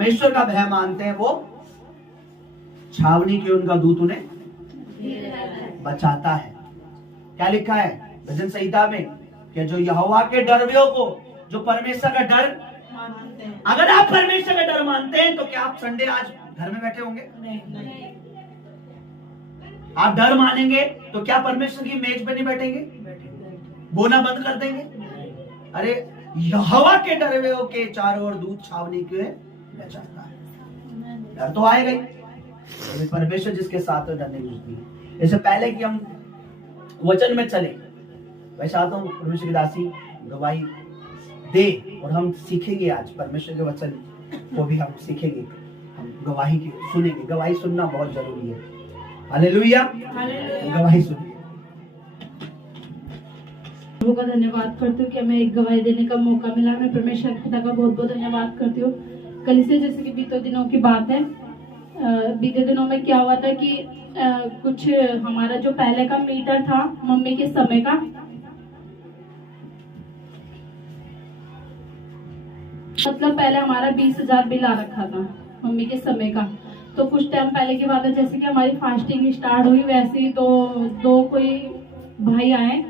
परमेश्वर का भय मानते हैं, वो छावनी के उनका दूत उन्हें बचाता है। क्या लिखा है भजन संहिता में कि जो यहोवा के डरवियों को, जो परमेश्वर का डर मानते हैं, अगर आप परमेश्वर का डर मानते हैं तो क्या आप संडे आज घर में बैठे होंगे? नहीं। आप डर मानेंगे तो क्या परमेश्वर की मेज पे नहीं बैठेंगे? बोना बंद कर देंगे? अरे यहोवा के डरवियों के चारों ओर दूत छावनी के बचाता है। डर तो आएगा ही, परमेश्वर जिसके साथ तो डरने की है। इससे पहले कि हम वचन में चले, मैं चाहता हूँ परमेश्वर की दासी गवाही दे और हम सीखेंगे। आज परमेश्वर के वचन को भी हम सीखेंगे, हम गवाही की सुनेंगे। गवाही सुनना बहुत जरूरी है। हालेलुया, गवाही सुनिए। प्रभु का धन्यवाद करती हूँ कि हमें एक गवाही देने का मौका मिला। मैं परमेश्वर पिता का बहुत बहुत धन्यवाद करती हूँ। कलीसिया जैसे कि बीते दिनों की बात है, बीते दिनों में क्या हुआ था कि कुछ हमारा जो पहले का मीटर था मम्मी के समय का, मतलब पहले हमारा 20,000 बिल आ रखा था मम्मी के समय का। तो कुछ टाइम पहले की बात है, जैसे कि हमारी फास्टिंग स्टार्ट हुई वैसे ही तो दो कोई भाई आए,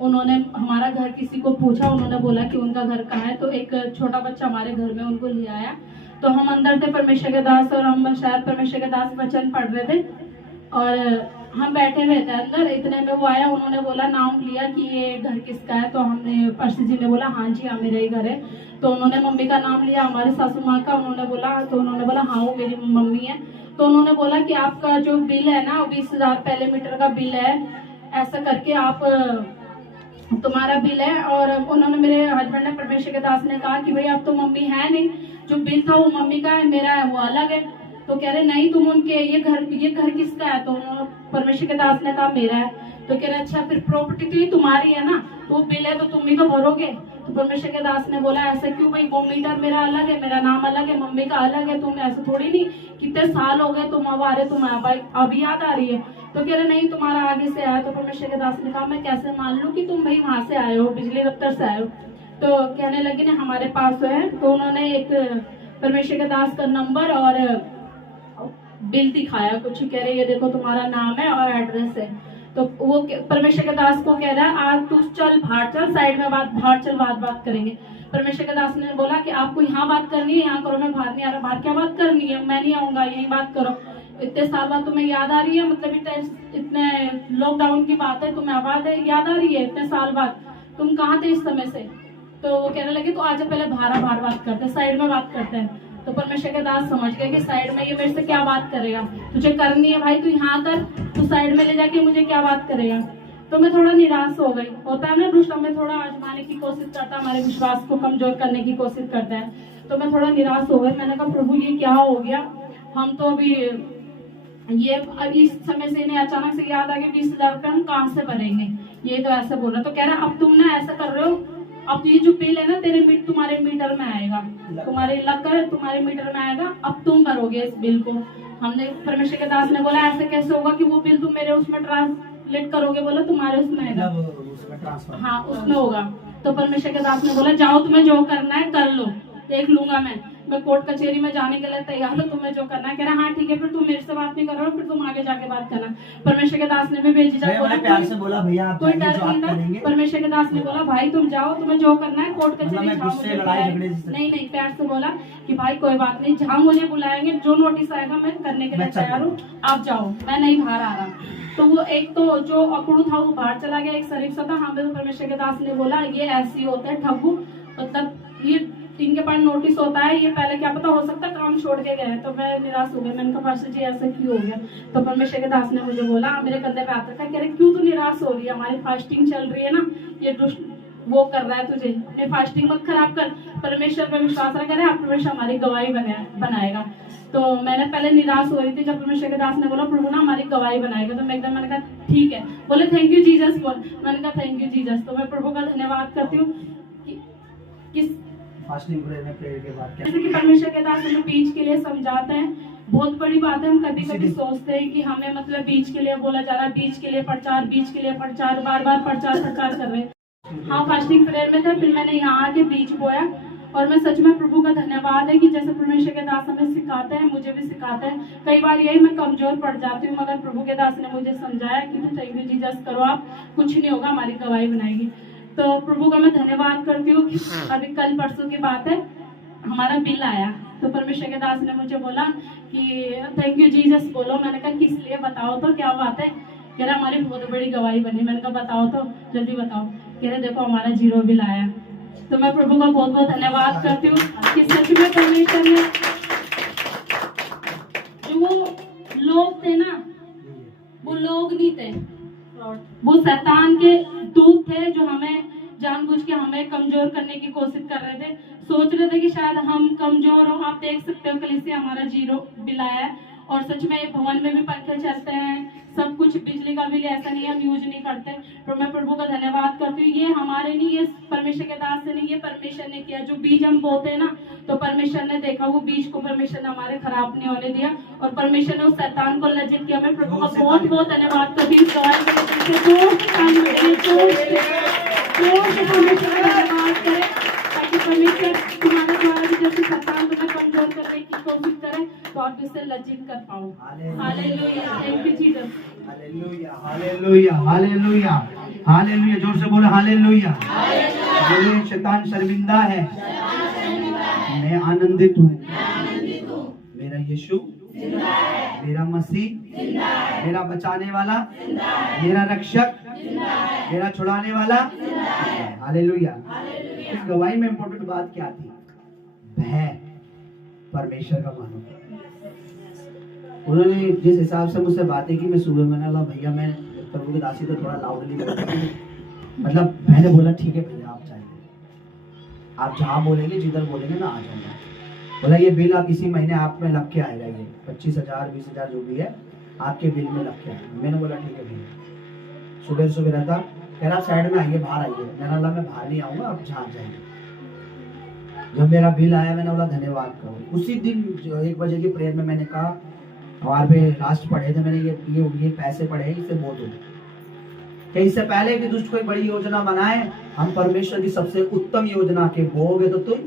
उन्होंने हमारा घर किसी को पूछा, उन्होंने बोला कि उनका घर कहाँ है। तो एक छोटा बच्चा हमारे घर में उनको ले आया। तो हम अंदर थे परमेश्वर के दास, और हम शायद परमेश्वर के दास वचन पढ़ रहे थे और हम बैठे हुए थे अंदर। इतने में वो आया, उन्होंने बोला नाम लिया कि ये घर किसका है। तो हमने पर्सी जी ने बोला हाँ जी हाँ मेरा ही घर है। तो उन्होंने मम्मी का नाम लिया, हमारे सासू माँ का। उन्होंने बोला हाँ वो मेरी मम्मी है। तो उन्होंने बोला कि आपका जो बिल है ना 20,000 पहले मीटर का बिल है, ऐसा करके आप तुम्हारा बिल है। और उन्होंने, मेरे हस्बैंड ने, परमेश्वर के दास ने कहा कि भाई अब तो मम्मी है नहीं, जो बिल था वो मम्मी का है, मेरा है वो अलग है। तो कह रहे नहीं तुम उनके, ये घर किसका है? तो परमेश्वर के दास ने कहा मेरा है। तो कह रहे अच्छा फिर प्रॉपर्टी तो ये तुम्हारी है ना, तो वो बिल है तो तुम ही तो भरोगे। तो परमेश्वर के दास ने बोला ऐसा क्यों भाई, वो मीटर मेरा अलग है, मेरा नाम अलग है, मम्मी का अलग है। तुम ऐसा थोड़ी नहीं, कितने साल हो गए तुम अब आ रहे, तुम अभी याद आ रही है। तो कह रहे नहीं तुम्हारा आगे से आया। तो परमेश्वर के दास ने कहा मैं कैसे मान लूं कि तुम भाई वहां से आए हो, बिजली दफ्तर से आए हो। तो कहने लगे ना हमारे पास तो है। तो उन्होंने एक परमेश्वर के दास का नंबर और बिल दिखाया कुछ, कह रहे ये देखो तुम्हारा नाम है और एड्रेस है। तो वो परमेश्वर के दास को कह रहा है आज तू चल बाहर चल, साइड में बाहर चल, बात करेंगे। परमेश्वर के दास ने बोला कि आपको यहाँ बात करनी है, यहाँ करो, मैं बाहर नहीं आ रहा। बाहर क्या बात करनी है, मैं नहीं आऊंगा, यही बात करो। इतने साल बाद तुम्हें याद आ रही है, मतलब इतने लॉकडाउन की बात है, तुम्हें आवाज याद आ रही है इतने साल बाद, तुम कहाँ थे इस समय से? तो वो कहने लगे तो आज पहले बाहर बात करते हैं, साइड में बात करते हैं। तो परमेश्वर के दास समझ गए कि साइड में ये मेरे से क्या बात करेगा, तुझे करनी है भाई तू यहाँ कर, तू साइड में ले जाके मुझे क्या बात करेगा। तो मैं थोड़ा निराश हो गई। होता है ना दुष्ट हमें थोड़ा आजमाने की कोशिश करता है, हमारे विश्वास को कमजोर करने की कोशिश करता है। तो मैं थोड़ा निराश हो गई। मैंने कहा प्रभु ये क्या हो गया, हम तो अभी ये इस समय से इन्हें अचानक से याद आ गया 20,000 रुपये हम कहाँ से भरेंगे, ये तो ऐसा बोल रहा। तो कह रहा अब तुम ना ऐसा कर रहे हो, अब ये जो बिल है ना तुम्हारे मीटर में आएगा, तुम्हारे लग तुम्हारे मीटर में आएगा, अब तुम भरोगे इस बिल को। हमने, परमेश्वर के दास ने बोला ऐसे कैसे होगा कि वो बिल तुम मेरे उसमें ट्रांसलेट करोगे? बोला तुम्हारे उसमें आएगा, हाँ उसमें होगा। तो परमेश्वर के दास ने बोला जाओ तुम्हें जो करना है कर लो, देख लूंगा मैं कोर्ट कचहरी में जाने के लिए तैयार हूँ, तुम्हें जो करना है। कह रहा हाँ ठीक है, फिर तुम मेरे से बात नहीं कर रहे हो, फिर तुम आगे जाके बात करना। परमेश्वर के दास ने भी बेझिझक बोला भैया कोई डर नहीं था। परमेश्वर के दास ने बोला भाई तुम जाओ, तुम्हें जो करना है कोर्ट कचहरी जाओ। नहीं प्यार से बोला कि भाई कोई बात नहीं, जहाँ मुझे बुलाएंगे जो नोटिस आएगा मैं करने के लिए तैयार हूँ, आप जाओ, मैं नहीं बाहर आ रहा। तो वो एक तो जो अकड़ू था वो बाहर चला गया, एक शरीफ सा था। हमें तो परमेश्वर के दास ने बोला ये ऐसी होता है ठगू, मतलब ये इनके पास नोटिस होता है, ये पहले क्या पता हो सकता है काम छोड़ के गए। तो मैं निराश हो गई। मैंने कहा पास्टर जी ऐसा क्यों हो गया? तो परमेश्वर के दास ने मुझे बोला, मेरे कंधे पे हाथ रखा, कह रहे क्यों तू निराश हो रही है, हमारी फास्टिंग चल रही है ना, ये दुष्ट वो कर रहा है तुझे, अपनी फास्टिंग मत खराब कर, परमेश्वर पे विश्वास रखा है, परमेश्वर हमारी गवाही बनाएगा। तो मैंने पहले निराश हो रही थी, जब परमेश्वर के दास ने बोला प्रभु ना हमारी गवाही बनाएगा, तो मैं एकदम, मैंने कहा ठीक है। बोले थैंक यू जीसस बोल, मैंने कहा थैंक यू जीसस। तो मैं प्रभु का धन्यवाद करती हूँ कि फास्टिंग प्रेयर के बाद जैसे कि परमेश्वर के दास हमें बीच के लिए समझाते हैं, बहुत बड़ी बात है। हम कभी कभी सोचते हैं कि हमें मतलब बीच के लिए बोला जा रहा है, बीच के लिए प्रचार, बीच के लिए प्रचार, बार बार प्रचार कर रहे हैं। हाँ फास्टिंग प्रेयर में था, फिर मैंने यहाँ आके बीज बोया और मैं सच में प्रभु का धन्यवाद है कि जैसे परमेश्वर के दास हमें सिखाते हैं, मुझे भी सिखाते हैं। कई बार यही मैं कमजोर पड़ जाती हूँ, मगर प्रभु के दास ने मुझे समझाया कि तू थैंक यू जीसस करो, आप कुछ नहीं होगा, हमारी गवाही बनाएगी। तो प्रभु का मैं धन्यवाद करती हूँ कि अभी कल परसों की बात है, हमारा बिल आया तो परमेश्वर के दास ने मुझे बोला कि थैंक यू जीसस बोलो। मैंने कहा किस लिए, बताओ तो क्या बात है। कह रहा हमारी बहुत बड़ी गवाही बनी। मैंने कहा बताओ तो, जल्दी बताओ। कह रहे देखो हमारा 0 बिल आया। तो मैं प्रभु का बहुत बहुत धन्यवाद करती हूँ कि सच में परमेश्वर ने, जो वो लोग थे ना, वो लोग नहीं थे, वो शैतान के दूत थे जो हमें जानबूझ के हमें कमजोर करने की कोशिश कर रहे थे। सोच रहे थे कि शायद हम कमजोर हो। आप देख सकते हो कलीसिया हमारा 0 बिल आया है, और सच में भवन में भी पंखे चलते हैं, सब कुछ, बिजली का बिल ऐसा नहीं है हम यूज नहीं करते। तो मैं प्रभु का धन्यवाद करती हूँ। ये हमारे नहीं, ये परमेश्वर के दास से नहीं, ये परमेश्वर ने किया। जो बीज हम बोते हैं ना, तो परमेश्वर ने देखा वो बीज को परमेश्वर ने हमारे खराब नहीं होने दिया, और परमेश्वर ने उस शैतान को लज्जित किया। मैं प्रभु का बहुत बहुत धन्यवाद करती हूँ। धन्यवाद करें ताकि परमेश्वर तुम्हारे द्वारा भी जैसे शैतान तुम्हें कमजोर करने की कोशिश करे तो आप इससे लज्जित कर पाओ। Hallelujah, thank you Jesus. Hallelujah, hallelujah, hallelujah, hallelujah. जोर से बोलो हालेलुया। बोले शैतान शर्मिंदा है, मैं आनंदित हूँ। मेरा यीशु, मेरा मसीह, मेरा बचाने वाला, मेरा रक्षक, मेरा छुड़ाने वाला। हालेलुया। इस गवाही में इंपॉर्टेंट बात क्या थी? भय परमेश्वर का मानो। उन्होंने जिस हिसाब से मुझसे बातें की, मैं सुबह मैंने बोला भैया मैं प्रभु की दासी तो थोड़ा लाउडली मतलब मैंने बोला ठीक है भैया आप चाहिए, आप जहाँ बोलेंगे जिधर बोलेंगे मैं आ जाऊंगा। बोला ये बिल आप इसी महीने आप में लग के आएगा, ये 25,000 20,000 जो भी है आपके बिल में लग के आएगा। मैंने बोला ठीक है भैया। सुबह सुबह रहता, कह रहा साइड में आइए, बाहर आइए। मैंने बोला मैं बाहर नहीं आऊंगा, आप जहाँ जाइए। जब मेरा बिल आया मैंने बोला धन्यवाद करो। उसी दिन 1 बजे की प्रेयर में मैंने कहा, और पे लास्ट पढ़े थे मैंने, ये पैसे पढ़े, इसे बोल दो कि इससे पहले कि दुष्ट कोई बड़ी योजना बनाए, हम परमेश्वर की सबसे उत्तम योजना के बोगे तो तुम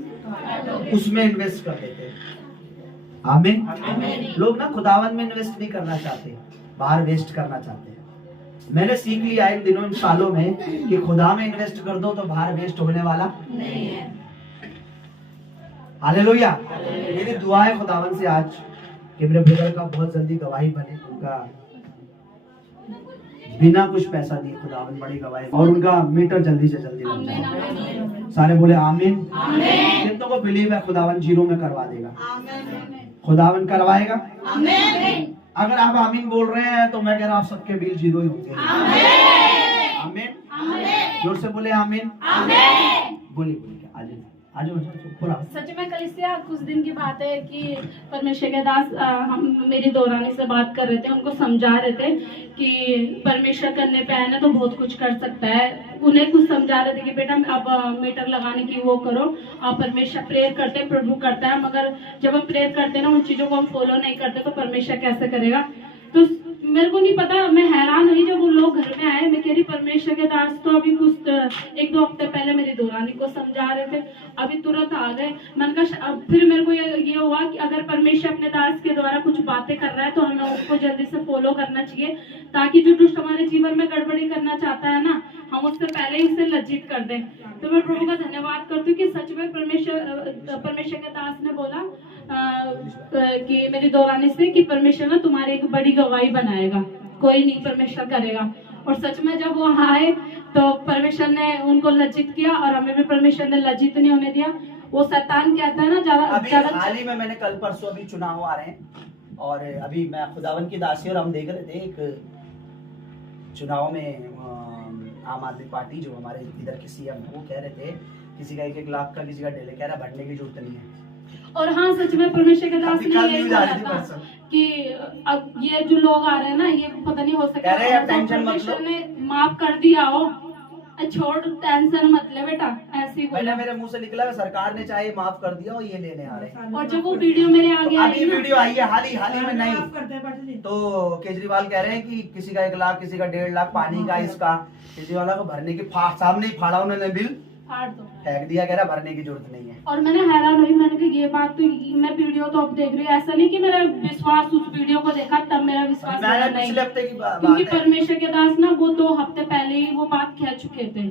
उसमें इन्वेस्ट कर देते। आमीन। लोग ना खुदावन में इन्वेस्ट नहीं करना चाहते, बाहर वेस्ट करना चाहते हैं। मैंने सीख लिया इन दिनों, इन सालों में कि खुदा में इन्वेस्ट कर दो तो बाहर वेस्ट होने वाला नहीं है। हालेलुया। मेरी दुआ है खुदावन से आज कि मेरे ब्रदर का बहुत जल्दी गवाही बने, उनका बिना कुछ पैसा दिए खुदावन बड़ी गवाही, और उनका मीटर जल्दी से जल्दी लग जाए। सारे बोले आमीन। कितनों को बिलीव है खुदावन 0 में करवा देगा? खुदावन करवाएगा। अगर आप आमीन बोल रहे हैं तो मैं कह रहा हूं आप सबके बिल 0 ही होंगे। आमीन। जोर से बोले आमीन। बोलिए आज सच में कलीसिया कुछ दिन की बात है कि परमेश्वर के दास हम मेरी दौरानी से बात कर रहे थे, उनको समझा रहे थे कि परमेश्वर करने पे है ना तो बहुत कुछ कर सकता है। उन्हें कुछ समझा रहे थे कि बेटा अब मीटर लगाने की वो करो, आप परमेश्वर प्रेयर करते प्रभु करता है, मगर जब हम प्रेयर करते हैं ना उन चीजों को हम फॉलो नहीं करते तो परमेश्वर कैसे करेगा। तो मेरे को नहीं पता, मैं हैरान हुई जब वो लोग घर में आए। मैं कह रही परमेश्वर के दास तो अभी कुछ 1-2 हफ्ते पहले मेरी दौरानी को समझा रहे थे, अभी तुरंत आ गए। मैंने कहा फिर मेरे को ये हुआ कि अगर परमेश्वर अपने दास के द्वारा कुछ बातें कर रहा है तो हमें उसको जल्दी से फॉलो करना चाहिए, ताकि जो दुष्ट हमारे जीवन में गड़बड़ी करना चाहता है ना, हम उससे पहले ही उसे लज्जित कर दें। तो मैं प्रभु का धन्यवाद करती हूँ कि सच में परमेश्वर के दास ने बोला कि मेरी दौरानी से कि परमेश्वर ना तुम्हारी एक बड़ी गवाही बनाएगा, कोई नहीं परमेश्वर करेगा। और सच में जब वो आए तो परमेश्वर ने उनको लज्जित किया, और हमें भी परमेश्वर ने लज्जित नहीं होने दिया। वो शैतान कहता है ना ज्यादा हाल ही में मैंने कल परसों अभी चुनाव आ रहे हैं, और अभी मैं खुदावन की दासी और हम देख रहे थे एक चुनाव में आम आदमी पार्टी जो हमारे इधर के सीएम वो कह रहे थे किसी का 1-1 लाख का, किसी का 1.5 कह रहा भरने की जरूरत नहीं है। और हाँ सच में परमेश्वर के दास ने यही बोला था कि अब ये जो लोग आ रहे हैं ना, ये पता नहीं हो सकता परमेश्वर ने माफ कर दिया हो, छोड़ टेंशन मत ले बेटा, ऐसी बोला। मेरे मुंह से निकला सरकार ने चाहे माफ कर दिया और ये लेने आ रहे हैं। और जब वो वीडियो मेरे आगे आई, अभी वीडियो आई है हाल ही में नहीं, तो केजरीवाल कह रहे हैं कि किसी का 1 लाख, किसी का 1.5 लाख पानी का, इसका केजरीवाल को भरने के सामने ही फाड़ा उन्होंने बिल, काट दो। फेंक दिया, कह रहा भरने की जरूरत नहीं है। और मैंने हैरान हुई, मैंने कहा ये बात तो, मैं वीडियो तो अब देख रही हूँ, ऐसा नहीं कि मेरा विश्वास उस वीडियो को देखा तब मेरा विश्वास मैंने नहीं, पिछले हफ्ते की बात क्योंकि है। परमेश्वर के दास ना वो 2 हफ्ते पहले ही वो बात कह चुके थे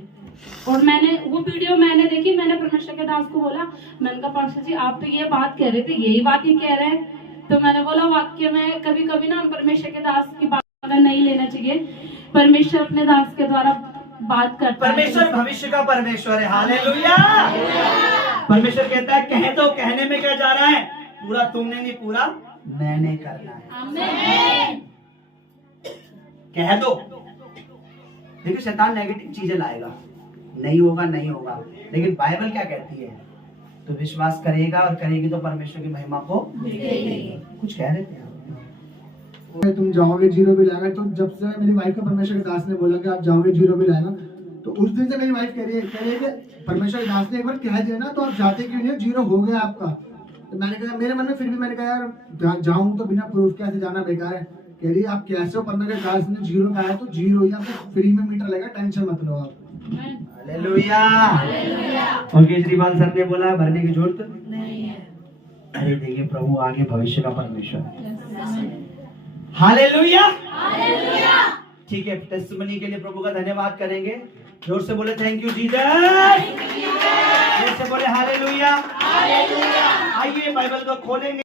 और मैंने वो वीडियो मैंने देखी। मैंने परमेश्वर के दास को बोला, मैंने कहा पास्टर जी आप तो ये बात कह रहे थे, यही बात ही कह रहे हैं। तो मैंने बोला वाक्य में कभी कभी ना हम परमेश्वर के दास की बात नहीं लेना चाहिए, परमेश्वर अपने दास के द्वारा बात करता है। परमेश्वर भविष्य का परमेश्वर है। हालेलुया। परमेश्वर कहता है कह दो, कहने में क्या जा रहा है, पूरा तुमने नहीं पूरा मैंने करना है। आमीन। कह दो। देखिए शैतान नेगेटिव चीजें लाएगा, नहीं होगा नहीं होगा, लेकिन बाइबल क्या कहती है, तो विश्वास करेगा और करेगी तो परमेश्वर की महिमा को कुछ कह रहे थे तुम जाओगे जीरो बिल आएगा। तो जब से मेरी वाइफ को परमेश्वर के दास ने बोला कि आप जाओगे जीरो बिल आएगा, तो उस दिन से मेरी वाइफ कह रही है कि परमेश्वर के दास ने एक बार कह दिया ना तो आप जाते क्यों नहीं, जीरो हो गया आपका। तो मैंने कहा, मेरे मन में फिर भी मैंने कहा यार जाऊं तो बिना प्रूफ के ऐसे जाना बेकार है। कह रही है आप कैसे हो, परमेश्वर के दास ने जीरो कहा है तो जीरो ही, आपको फ्री में मीटर लगेगा, टेंशन मत लो आप। हालेलुया। और केजरीवाल सर ने बोला भरने की जरूरत नहीं है। अरे देखिए प्रभु आगे भविष्य का परमेश्वर है। हालेलुया। ठीक है, टेस्टिमनी के लिए प्रभु का धन्यवाद करेंगे। जोर से बोले थैंक यू जीसस। जोर से बोले हालेलुया। आइए बाइबल को खोलेंगे।